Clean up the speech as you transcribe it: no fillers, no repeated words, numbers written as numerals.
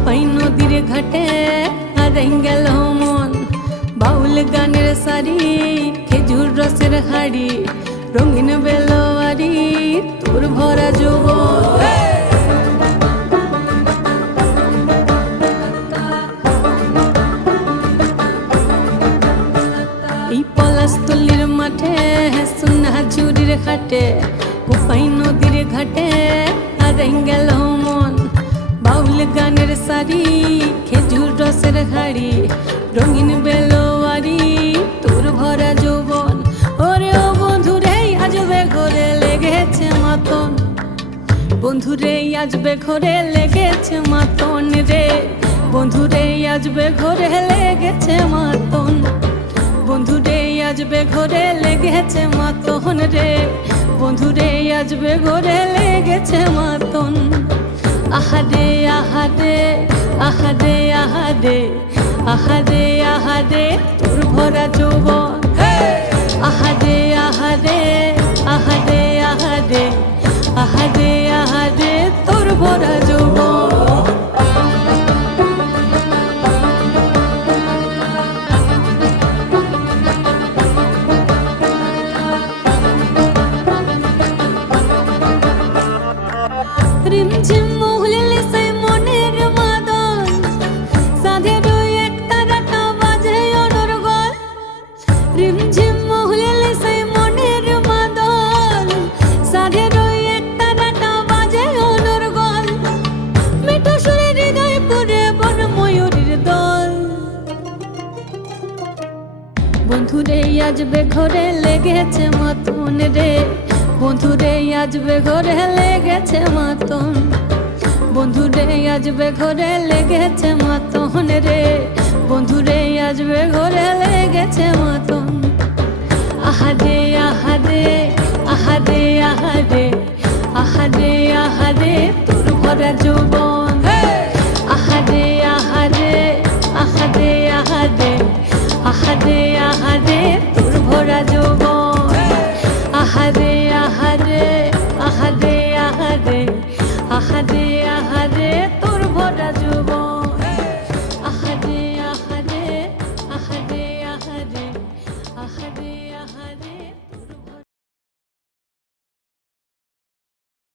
কোপাই নদীর ঘাটে হারাই গেল মন। বাউল গানের সারি, খেজুর রসের হাড়ি, রঙিন বেলোয়ারি, তোর ভরা যৌবন। এই পলাশতলির মাঠে, সোনা ঝুরির খাটে, কোপাই নদীর ঘাটে হারাই গেল মন। বাউল গানের সারি, খেজুর রসের হাড়ি, রঙিন বেলোয়ারি, তোর ভরা যৌবন। ওরে ও বন্ধুরে আজবে ঘরে লেগেছে মাতন, বন্ধুরে আজবে ঘরে লেগেছে মাতন রে, বন্ধুরে আজবে ঘরে লেগেছে মাতন, বন্ধুরে আজবে ঘরে লেগেছে মাতন রে, বন্ধুরে আজবে ঘরে লেগেছে মাতন। আহারে আহারে আহারে আহারে আহারে আহারে তোর ভরা যৌবন। আহারে আহারে আহারে আহারে আহারে আহারে তোর ভরা যৌবন। রিমঝিম মহুলিল সে মনের মাদল, সাধের এক তারাটা বাজে অনর্গল। রিমঝিম মহুলিল সে মনের মাদল, সাধের এক তারাটা বাজে অনর্গল। মিঠু সুরে হৃদয় পুরে বন ময়ূরীর দল। বন্ধুরে আজবে ঘরে লেগেছে মাতন রে, বন্ধুরে আজবে ঘরে লেগেছে মাতন, বন্ধুরে আজবে ঘরে লেগেছে মাতন রে, বন্ধুরে আজবে ঘরে লেগেছে মাতন। আহারে আহারে আহারে আহারে আহারে আহারে তোর ভরা যৌবন।